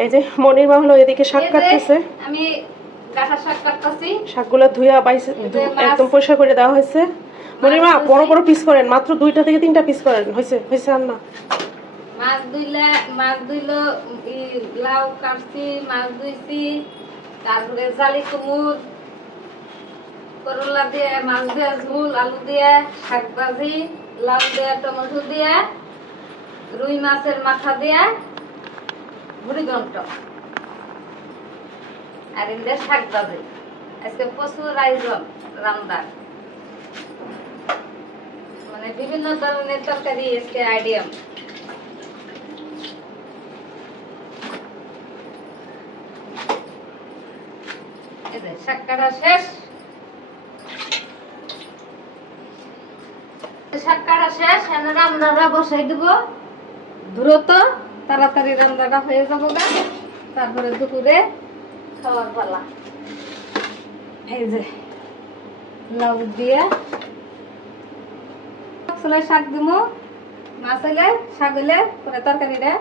এই যে মনিমা হলো এদিকে শাক কাটতেছে। আমি ডাঁটা শাক কাটতেছি। শাকগুলো ধুয়ে বাইছে এই যে মাছ- একদম পরিষ্কার করে দেওয়া হয়েছে। মনিমা বড় বড় পিস করেন মাত্র দুইটা থেকে তিনটা পিস করেন। হয়েছে হয়েছে আর মাছ ধুইলে মাছ ধুইলো লাউ কাটছি মাছ ধুইছি তারপরে জালি কুমুর করলা দিয়ে মাছ দিয়ে ঝুল আলু দিয়ে শাক ভাজি লাউ দিয়ে টমেটো দিয়ে রুই মাছের মাথা দিয়ে আর শাক আজকে প্রচুর মানে বিভিন্ন ধরনের তরকারি আজকে আইডিয়াম। কাটা শেষ। শাক শেষ বসাই দিব। দ্রুত। তাড়াতাড়ি রান্নাটা হয়ে যাব গা। তারপরে দুপুরে খাওয়ার পালা। এই যে লাউ দিয়ে শাক দিমু মাছ হইলে শাক হইলে পরে তরকারিটা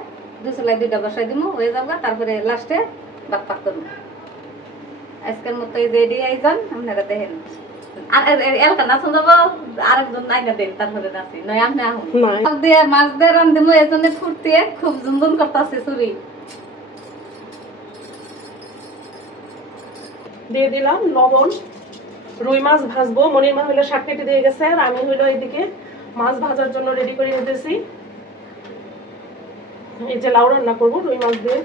দু চুলাই দুইটা বসাই দিমু, হয়ে যাব তারপরে লাস্টে বাদ পাক করব। আজকের মতো এই রেডি আইজন, আপনারা দেখেন। আর আরেকজন নাইনা তারপরে নাচি। নয় দিয়ে মাছ ফুর্তি খুব জুমজুম করতেছে চুরি দিয়ে দিলাম লবণ রুই মাছ ভাজবো মনির মা হইল শাক কেটে দিয়ে গেছে আর আমি হইল এদিকে মাছ ভাজার জন্য রেডি করে নিতেছি। এই যে লাউ রান্না করব রুই মাছ দিয়ে।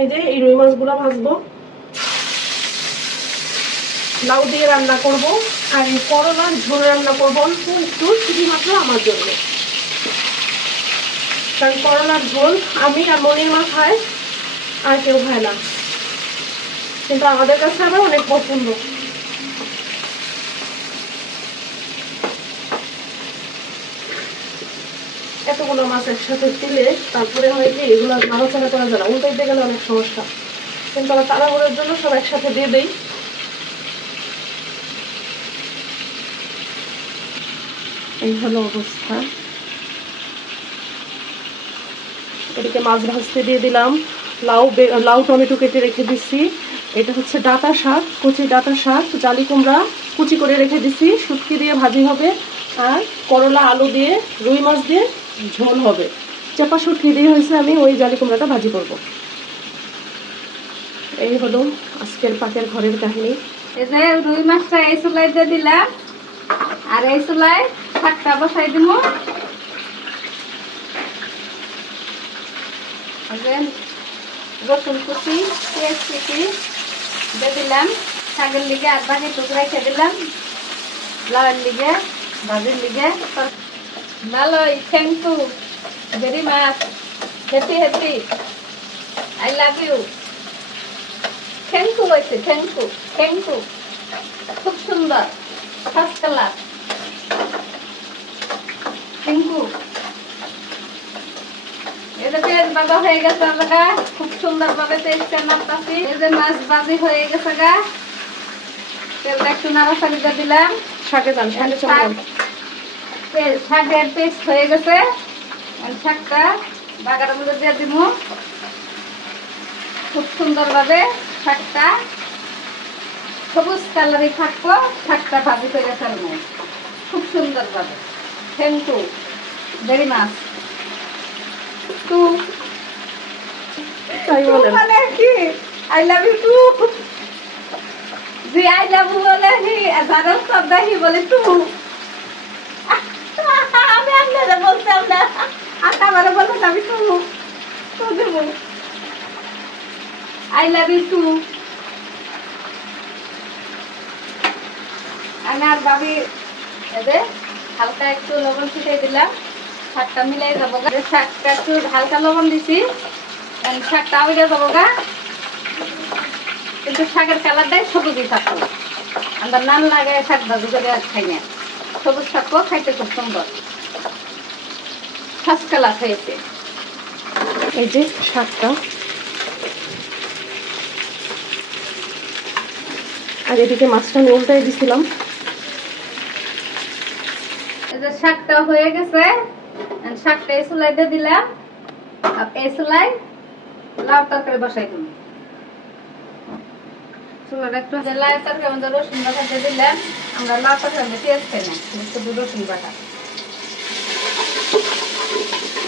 এই যে এই রুই মাছগুলো ভাজবো। লাউ দিয়ে রান্না করব আর এই করলার ঝোল রান্না করব অল্প একটু শুধুমাত্র আমার জন্য। কারণ করলার ঝোল আমি আর মনির মা খাই আর কেউ খায় না। কিন্তু আমাদের কাছে আবার অনেক পছন্দ। এতগুলো মাছ একসাথে দিলে তারপরে হয় কি, এগুলো নাড়াচাড়া করা যায় না, উল্টাইতে গেলে অনেক সমস্যা। কিন্তু আমরা তাড়াহুড়োর জন্য সব একসাথে দিয়ে দিই। এই হলো অবস্থা। এদিকে মাছ ভাজতে দিয়ে দিলাম। লাউ লাউ টমেটো কেটে রেখে দিচ্ছি এটা হচ্ছে ডাটা শাক, কচি ডাটা শাক, জালি কুমড়া কুচি করে রেখে দিচ্ছি শুটকি দিয়ে ভাজি হবে। আর করলা, আলু দিয়ে, রুই মাছ দিয়ে ঝোল হবে। চাপা শুটকি দিয়ে হয়েছে আমি, ওই জালি কুমড়াটা ভাজি করব। এই হলো আজকের পাকের ঘরের কাহিনী। রুই মাছটা এই চুলাই দিয়ে দিলাম, আর এই চুলাই শাকটা বসাই দিব রসুন কুচি, পেঁয়াজ কুচি দিয়ে দিলাম। শাকের লিগে আর বাকি টুকরা রেখে দিলাম। লাউয়ের লিগে, ভাজির লিগে ভালোই thank you very much happy happy I love you thank you হয়েছে থ্যাংক ইউ থ্যাংক ইউ খুব সুন্দর ফার্স্ট কালার থ্যাংক ইউ এই পেঁয়াজ বাজা হয়ে গেছে আমরা খুব সুন্দর ভাবে পেঁয়াজটা নাড়তাছি এই যে মাছ ভাজি হয়ে গেছে গা। তেলটা একটু নাড়াচাড়ি দিয়ে দিলাম। শাকে যান শাকে চলে শাকের পেস্ট হয়ে গেছে। শাকটা বাগারের মধ্যে দিয়ে দিব। খুব সুন্দরভাবে শাকটা সবুজ কালারই থাকব শাকটা ভাজি করে ফেলব। খুব সুন্দরভাবে। Thank you very much too. মানে কি? আই লাভ ইউ টু জি আই লাভ ইউ বলে হি যারা সব দেখি বলে টু আমি আই লাভ ইউ টু আমি আর হালকা একটু লবণ দিলাম। শাকটা মিলাই যাব গা। শাকটা একটু হালকা লবণ দিছি। শাকটা আউড়ে যাব গা। কিন্তু শাকের কালারটাই সবুজই থাকল। আমরা নাল লাগে শাক ভাজি করে আর খাই না। সবুজ শাকও খাইতে খুব সুন্দর। ফার্স্ট কালার এই যে শাকটা আর এদিকে মাছটা আমি উল্টাই দিছিলাম। এই যে শাকটা হয়ে গেছে। শাকটা এই চুলাই দিয়ে দিলাম। আর এই চুলাই লাউ তরকারি বসাই দিলাম চুলার একটু লাউ তরকারি মধ্যে রসুন বাটা দিয়ে দিলাম। আমরা লাউ তরকারি পেঁয়াজ খাই না রসুন বাটা।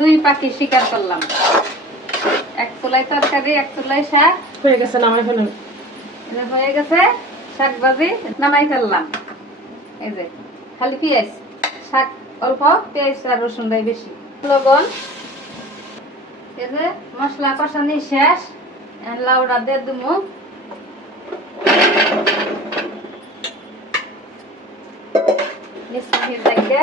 দুই পাখি শিকার করলাম। এক চুলাই তরকারি এক চুলাই শাক। হয়ে গেছে নামাই ফেলেন। এটা হয়ে গেছে শাক ভাজি নামাই ফেললাম। এই যে খালি পেঁয়াজ শাক অল্প পেঁয়াজ আর রসুন দেয় বেশি। লবণ। এই যে মশলা কষানি শেষ। লাউডা দিয়ে দুমু। মিষ্টি দেখে।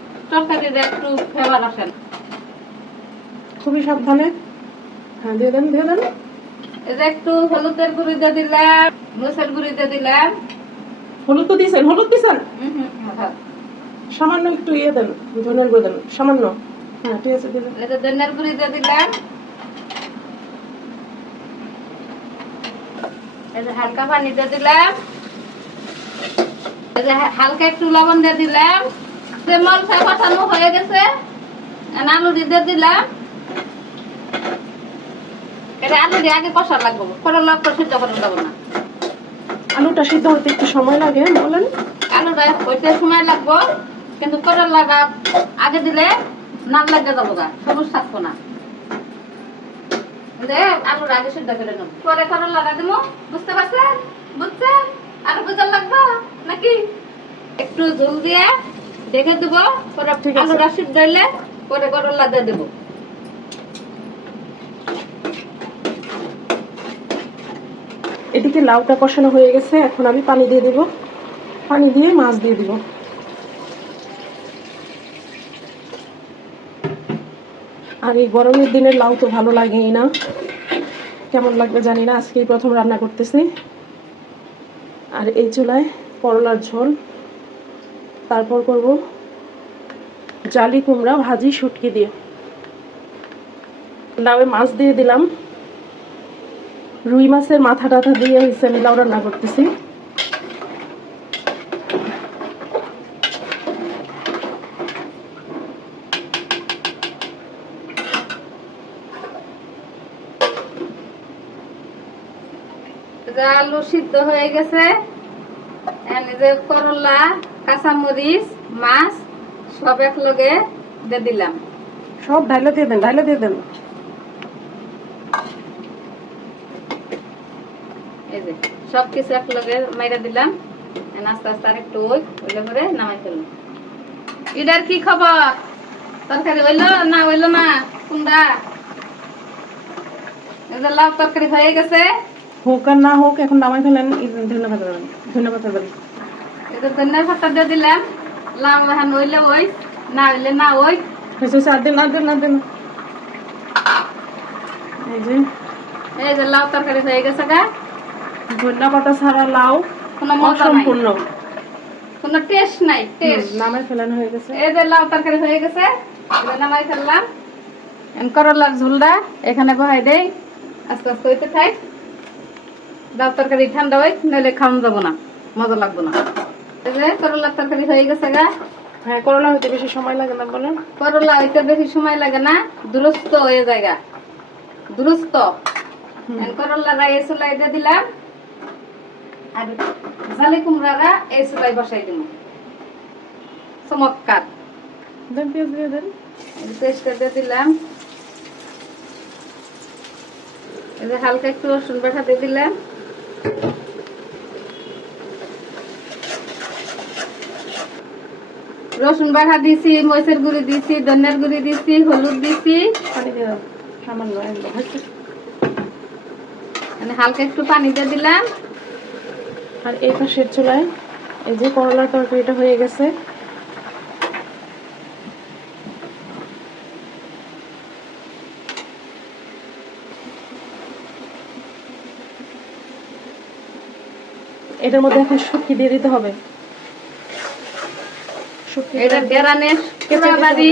একটু খুবই সাবধানে। হ্যাঁ দিয়ে দেন দিয়ে দেন। একটু হলুদের গুঁড়ি দিয়ে দিলাম মরিচের গুঁড়ি দিয়ে দিলাম। হলুদ তো দিয়েছেন হলুদ দিয়েছেন হ্যাঁ। সামান্য একটু ইয়ে দেন ধনের গুঁড়ো দেন সামান্য। হ্যাঁ ঠিক আছে এই যে ধনিয়ার গুঁড়ি দিয়ে দিলাম। যে হালকা পানি দিয়ে দিলাম। যে হালকা একটু লবণ দিয়ে দিলাম। যে মলসা কষানো হয়ে গেছে আলু দিয়ে দিলাম। এটা আলু দিয়ে আগে কষা লাগবে করলা সিদ্ধ করা যাব না। আলুটা সিদ্ধ হতে একটু সময় লাগে বলেন। আলুটা হইতে সময় লাগবো কিন্তু করলাটা আগে দিলে নাম লাগে যাব গা সবুজ থাকব না। আলুর আগে সিদ্ধ করে নেব। পরে করলাটা দিব বুঝতে পারছেন? বুঝছেন? আর বুঝার লাগবো নাকি? একটু জল দিয়ে দেখে দেব পরে ঠিক আছে। আলুটা সিদ্ধ হইলে পরে করলা দিয়ে দেবো। এদিকে লাউটা কষানো হয়ে গেছে এখন আমি পানি দিয়ে দেব। পানি দিয়ে মাছ দিয়ে দিব। আর এই গরমের দিনে লাউ তো ভালো লাগেই না। কেমন লাগবে জানি না আজকেই প্রথম রান্না করতেছি। আর এই চুলায় করলার ঝোল। তারপর করব জালি কুমড়া, ভাজি, শুটকি দিয়ে। লাউয়ে মাছ দিয়ে দিলাম। রুই মাছের মাথা টাথা দিয়ে হয়েছে আমি লাউ রান্না করতেছি। আলু সিদ্ধ হয়ে গেছে। যে করলা কাঁচামরিচ মাছ সব এক লগে দিয়ে দিলাম। সব ঢাইলে দিয়ে দেন ঢাইলে দিয়ে দেন। এই যে সব কিছু এক লগে মাইরা দিলাম। আস্তে আস্তে ওই ওইলে করে নামাই ফেললাম। এটার কি খবর? তরকারি হইল না হইল না? কুন্ডা এই যে লাউ তরকারি হয়ে গেছে। হোক আর না হোক এখন নামাই ফেলেন ধন্যবাদ ধন্যবাদ। দেবেন এই পাতা দিয়ে দিলাম। লাউ এখন হইলে ওই না হইলে না ওই। হয়েছে হয়েছে, আর দিন আর দিন আর দিন। এই যে। লাউ তরকারি হয়ে গেছে গা। ধন্যা পাতা ছাড়া লাউ কোনো মজা কোনো টেস্ট নাই টেস্ট নামাই ফেলানো হয়ে গেছে। এই যে লাউ তরকারি হয়ে গেছে নামাই ফেললাম। এখন করলার ঝোলটা এখানে বহাই দেই। আস্তে আস্তে হইতে থাক। তরকারি ঠান্ডা হয় নইলে খাওয়ান যাব না মজা লাগবো না। তরকারি হয়ে গেছে গা। হ্যাঁ করলা হইতে বেশি সময় লাগে না বলেন। করলা হইতে বেশি সময় লাগে না দুরস্ত হয়ে যায় গা। দুরস্ত। হুম। এখন এই চুলাই দিয়ে দিলাম। আর জালি কুমড়ারা এই চুলাই বসাই দিব চমৎকার। দেন পেঁয়াজ দিয়ে দেন। পেস্টটা দিয়ে দিলাম। এই যে হালকা একটু রসুন বাটা দিয়ে দিলাম। রসুন বাটা দিছি মরিচের গুঁড়ি দিছি ধনিয়ার গুঁড়ি দিছি হলুদ দিছি। সামান্য মানে হালকা একটু পানি দিয়ে দিলাম। আর এই পাশের চুলায় এই যে করলার তরকারিটা হয়ে গেছে। এটার মধ্যে এখন শুটকি দিয়ে দিতে হবে। এটা গেরানে পুরা বাড়ি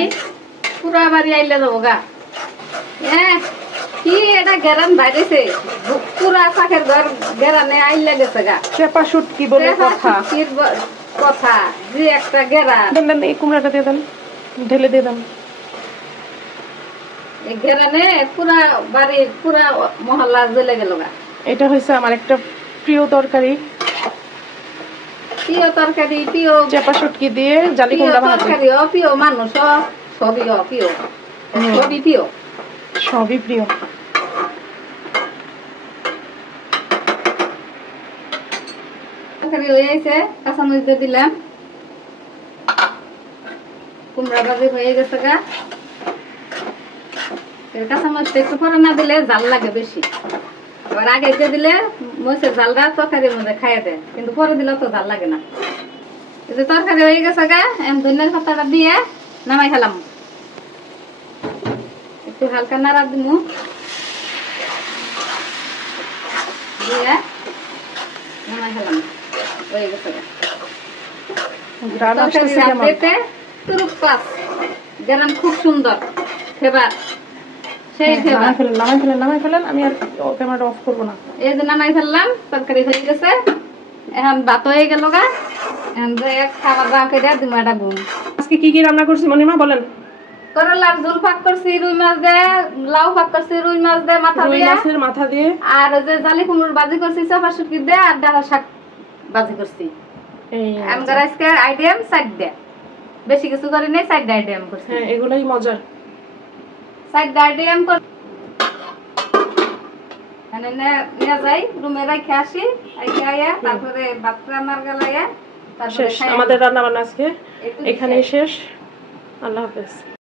পুরা বাড়ি আইলে যাব গা। হ্যাঁ কি এটা গেরান বাইরেছে? পুরা পাখের ঘর গেরানে আইলে গেছে গা। চেপা শুটকি বলে কথা? কথা? যে একটা গেরা। দেন দেন এই কুমড়াটা দিয়ে দেন। ঢেলে দিয়ে দেন। এই গেরানে পুরা বাড়ির পুরা মহল্লা জ্বলে গেল গা। এটা হয়েছে আমার একটা প্রিয় তরকারি। প্রিয় তরকারি প্রিয় চেপা শুটকি দিয়ে জালি কুমড়া ভাজি। তরকারি অপ্রিয় মানুষ সবই অপ্রিয়। সবই প্রিয়। সবই প্রিয়। তরকারি হয়ে কাঁচামরিচ দিলাম। কুমড়া ভাজি হয়ে গেছে গা। কাঁচামরিচটা একটু পরে না দিলে জাল লাগে বেশি। আবার আগে দিয়ে দিলে তরকারির মধ্যে খাইয়ে দেয়। কিন্তু পরে দিলে তো লাগে না। এই যে তরকারি হয়ে গেছে গা ধনিয়ার পাতাটা দিয়ে নামাই খেলাম একটু হালকা নাড়া দিমু। দিয়ে নামাই খেলাম হয়ে গেছে গা। পাস খুব সুন্দর। ফেবার সেই হ্যাঁ, নামাই ফেলেন নামাই ফেলেন নামাই ফেলেন আমি আর ক্যামেরাটা অফ করব না। এই যে নামাই ফেললাম তরকারি হয়ে গেছে। এখন ভাত হয়ে গেল গা। এখন যে খাবার দাওয়া করে আজকে কি কি রান্না করছি মনিমা বলেন। করলার ঝোল ফাঁক করছি রুই মাছ দে লাউ ফাঁক করছি রুই মাছ দে মাথা দিয়ে। মাছের মাথা দিয়ে। আর যে জালি কুমড়োর বাজি করছি চাপা শুটকি দে আর ডালা শাক বাজি করছি। এই আমার আজকে আইটেম সাইড দে বেশি কিছু করি নাই সাইড আইটেম করছি। হ্যাঁ এগুলাই মজার। সাইড আইটেম কর মানে নিয়ে যাই রুমে রাখে আসি আয়া তারপরে বাথরুম আমার গেলাইয়া শেষ আমাদের রান্না বান্না আজকে। এখানেই শেষ। আল্লাহ হাফেজ।